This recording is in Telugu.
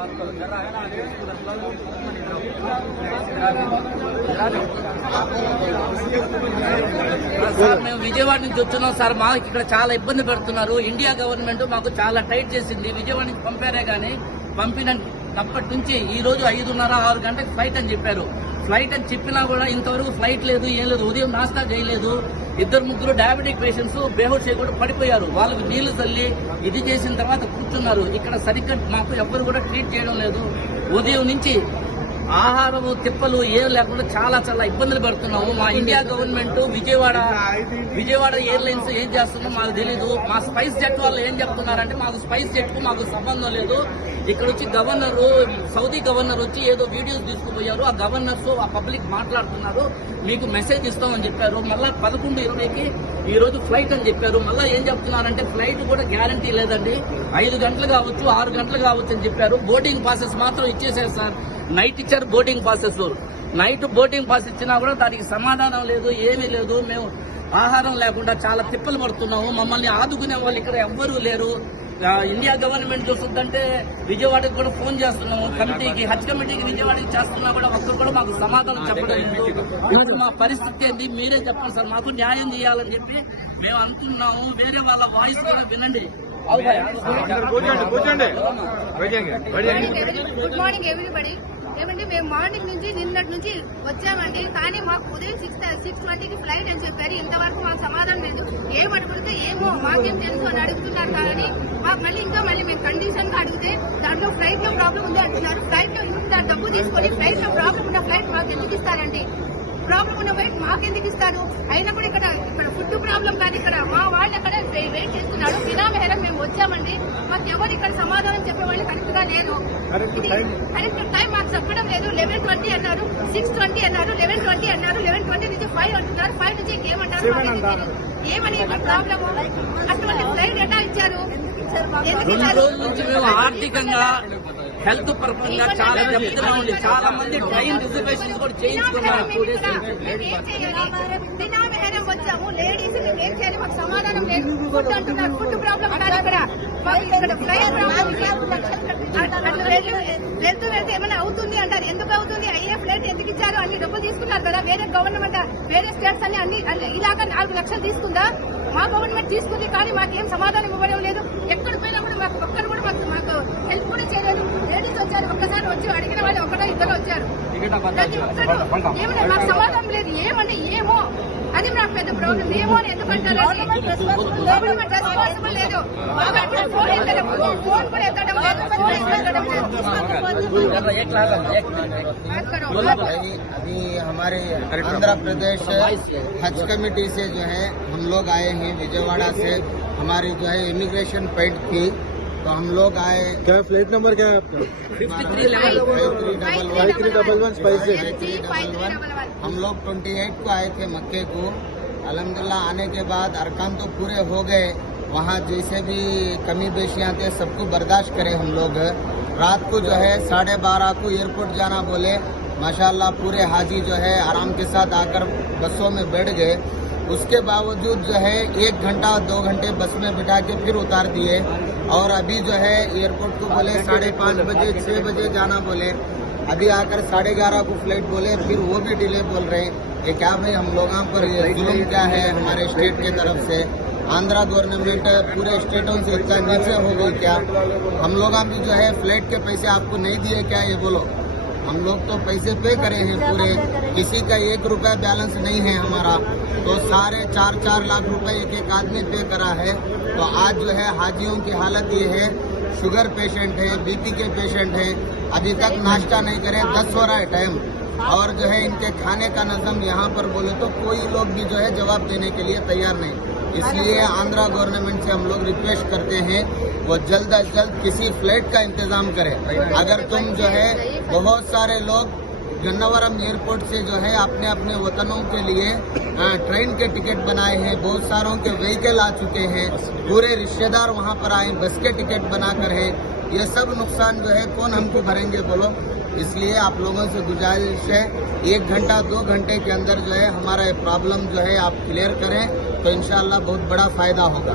సార్ మేము విజయవాడ నుంచి వచ్చున్నాం సార్. మాకు ఇక్కడ చాలా ఇబ్బంది పెడుతున్నారు. ఇండియా గవర్నమెంట్ మాకు చాలా టైట్ చేసింది. విజయవాడ నుంచి పంపారే కానీ పంపినప్పటి నుంచి ఈ రోజు 5:30-6 గంటలకు ఫ్లైట్ అని చెప్పారు. ఫ్లైట్ అని చెప్పినా కూడా ఇంతవరకు ఫ్లైట్ లేదు, ఏం లేదు. ఉదయం నాస్తా చేయలేదు. 2-3 డయాబెటిక్ పేషెంట్స్ బేహోష్ చేయకుండా పడిపోయారు. వాళ్ళకి నీళ్లు చల్లి ఇది చేసిన తర్వాత కూర్చున్నారు. ఇక్కడ సరిగ్గా మాకు ఎవ్వరు కూడా ట్రీట్ చేయడం లేదు. ఉదయం నుంచి ఆహారం తిప్పలు ఏం లేకుండా చాలా చాలా ఇబ్బందులు పడుతున్నాము. మా ఇండియా గవర్నమెంట్ విజయవాడ ఎయిర్లైన్స్ ఏం చేస్తుందో మాకు తెలీదు. మా స్పైస్ జెట్ వాళ్ళు ఏం చెప్తున్నారంటే మాకు స్పైస్ జెట్ కు మాకు సంబంధం లేదు. ఇక్కడ వచ్చి సౌదీ గవర్నర్ వచ్చి ఏదో వీడియోస్ తీసుకుపోయారు. ఆ గవర్నర్స్ ఆ పబ్లిక్ మాట్లాడుతున్నారు. మీకు మెసేజ్ ఇస్తామని చెప్పారు. మళ్ళా 11:20కి ఈ రోజు ఫ్లైట్ అని చెప్పారు. మళ్ళా ఏం చెప్తున్నారంటే ఫ్లైట్ కూడా గ్యారంటీ లేదండి. 5 గంటలు కావచ్చు, 6 గంటలు కావచ్చు అని చెప్పారు. బోర్డింగ్ పాసెస్ మాత్రం ఇచ్చేసారు సార్. నైట్ ఇచ్చారు boarding passes. Night boarding pass ఇచ్చినా కూడా దానికి సమాధానం లేదు, ఏమీ లేదు. మేము ఆహారం లేకుండా చాలా తిప్పలు పడుతున్నాము. మమ్మల్ని ఆదుకునే వాళ్ళు ఇక్కడ ఎవ్వరూ లేరు. ఇండియా గవర్నమెంట్ చూస్తుందంటే విజయవాడకి కూడా ఫోన్ చేస్తున్నాము కమిటీకి, హజ్ కమిటీకి విజయవాడకి చేస్తున్నా కూడా ఒక్కరు కూడా మాకు సమాధానం చెప్పడం లేదు. ఇప్పుడు మా పరిస్థితి ఏంటి మీరే చెప్పండి సార్. మాకు న్యాయం చేయాలని చెప్పి మేము అనుకుంటున్నాము. వేరే వాళ్ళ వాయిస్ వినండి. Good morning everybody. ఏమంటే మేము మార్నింగ్ నుంచి నిన్నటి నుంచి వచ్చామండి. కానీ మాకు ఉదయం 6:20కి ఫ్లైట్ అని చెప్పారు. ఇంతవరకు మాకు సమాధానం లేదు. ఏం అడుగుతుంటే ఏమో మాకేం తెలుసు అని అడుగుతున్నారు. కానీ మాకు మళ్ళీ మేము కండిషన్ గా అడిగితే దాంట్లో ఫ్లైట్ లో ప్రాబ్లం ఉంది అంటున్నారు. ఫ్లైట్ లో ఇంత డబ్బు తీసుకొని ఫ్లైట్ లో ప్రాబ్లం ఉన్న ఫ్లైట్ మాకు ఎందుకు ఇస్తారండి? ప్రాబ్లం ఉన్న ఫ్లైట్ మాకెందుకు ఇస్తారు? అయినా కూడా ఇక్కడ ఫుడ్ ప్రాబ్లం కాదు. ఇక్కడ మా వాళ్ళు అక్కడ వెయిట్ చేస్తున్నారు. బినామేరం మేము వచ్చామండి. మాకు ఎవరు ఇక్కడ సమాధానం చెప్పే వాళ్ళు కరెక్ట్ గా లేరు. కరెక్ట్ టైం మాకు చెప్పడం లేదు. 11:20 అన్నారు, 6:20 అన్నారు, 11:20 అన్నారు. 11:20 నుంచి 5 అంటున్నారు. 5 నుంచి ఇంకేమంటారు? ఏమని ప్రాబ్లమ్? అటువంటి ఫ్లైట్ ఎట్లా ఇచ్చారు? 2 రోజుల నుంచి మేము ఆర్థికంగా హెల్త్ పరంగా చాలా దెబ్బతిన్నా ఉంది. చాలా మంది ట్రైన్ రిజర్వేషన్ కూడా చేయించుకున్నారు. 2 డేస్ బినామేరం వచ్చాము. లేడీస్ మేము ఏం చేయాలి? మాకు సమాధానం లేదు. ఫుడ్ అంటున్నారు. ఫుడ్ ప్రాబ్లం కాదు. ఇక్కడ ఫ్లైట్ ప్రాబ్లం. వెళ్తూ ఏమైనా అవుతుంది అంటారు. ఎందుకు అవుతుంది? అయ్యే ఫ్లైట్ ఎందుకు ఇచ్చారు? అన్ని డబ్బులు తీసుకున్నారు కదా. వేరే గవర్నమెంట్ వేరే స్టేట్స్ అన్ని ఇలాగా 4 లక్షలు తీసుకుందా? మా గవర్నమెంట్ తీసుకుంది. కానీ మాకేం సమాధానం ఇవ్వడం లేదు. ఎక్కడ పోయినా కూడా మాకు ఒక్కరు కూడా మాకు హెల్ప్ కూడా చేయలేదు. లేడీస్ వచ్చారు. ఒక్కసారి వచ్చి అడిగిన వాళ్ళు 1-2 వచ్చారు. ఏమన్నా మాకు సమాధానం లేదు. ఏమని ఏమో అది నాకు పెద్ద ప్రాబ్లం. ఏమో అని ఎందుకంటారు? గవర్నమెంట్ రెస్పాన్సిబుల్ లేదు. ఫోన్ కూడా ఎత్తడం లేదు. अभी हमारे आंध्र प्रदेश हज कमेटी से जो है हम लोग आए हैं विजयवाड़ा से। हमारी जो है इमिग्रेशन पॉइंट थी तो हम लोग आए। क्या फ्लाइट नंबर क्या है आपका? 5311 स्पाइसेस। हम लोग 28 को आए थे मक्के को। अल्हम्दुलिल्लाह आने के बाद अरकान तो पूरे हो गए। वहाँ जैसे भी कमी बेशियाँ थे सबको बर्दाश्त करें हम लोग। रात को जो है 12:30 को एयरपोर्ट जाना बोले। माशाल्लाह पूरे हाजी जो है आराम के साथ आकर बसों में बैठ गए। उसके बावजूद जो है 1 घंटा 2 घंटे बस में बिठा के फिर उतार दिए। और अभी जो है एयरपोर्ट को बोले 5:30 बजे 6 बजे जाना बोले। अभी आकर 11:30 को फ्लाइट बोले। फिर वो भी डिले बोल रहे हैं। ये क्या भाई हम लोगों पर जुल्म क्या है हमारे स्टेट की तरफ से? आंध्रा गवर्नमेंट पूरे स्टेटों से इतना नीचे हो गई क्या? हम लोग भी जो है फ्लाइट के पैसे आपको नहीं दिए क्या? ये बोलो। हम लोग तो पैसे पे करे हैं पूरे। किसी का 1 रुपया बैलेंस नहीं है हमारा। तो सारे 4-4 लाख रुपए एक आदमी पे करा है। तो आज जो है हाजियों की हालत ये है। शुगर पेशेंट है, बीपी के पेशेंट है, अभी तक नाश्ता नहीं करे। 10 हो रहा है टाइम। और जो है इनके खाने का नज़म यहाँ पर बोले तो कोई लोग भी जो है जवाब देने के लिए तैयार नहीं। इसलिए आंध्रा गवर्नमेंट से हम लोग रिक्वेस्ट करते हैं वो जल्द अज जल्द किसी फ्लाइट का इंतजाम करे। अगर तुम जो है बहुत सारे लोग गन्नावरम एयरपोर्ट से जो है अपने अपने वतनों के लिए ट्रेन के टिकट बनाए हैं। बहुत सारों के व्हीकल आ चुके हैं। पूरे रिश्तेदार वहाँ पर आए, बस के टिकट बनाकर है। ये सब नुकसान जो है कौन हमको भरेंगे बोलो? इसलिए आप लोगों से गुजारिश है 1 घंटा 2 घंटे के अंदर जो है हमारा ये प्रॉब्लम जो है आप क्लियर करें तो इंशाल्लाह बहुत बड़ा फायदा होगा।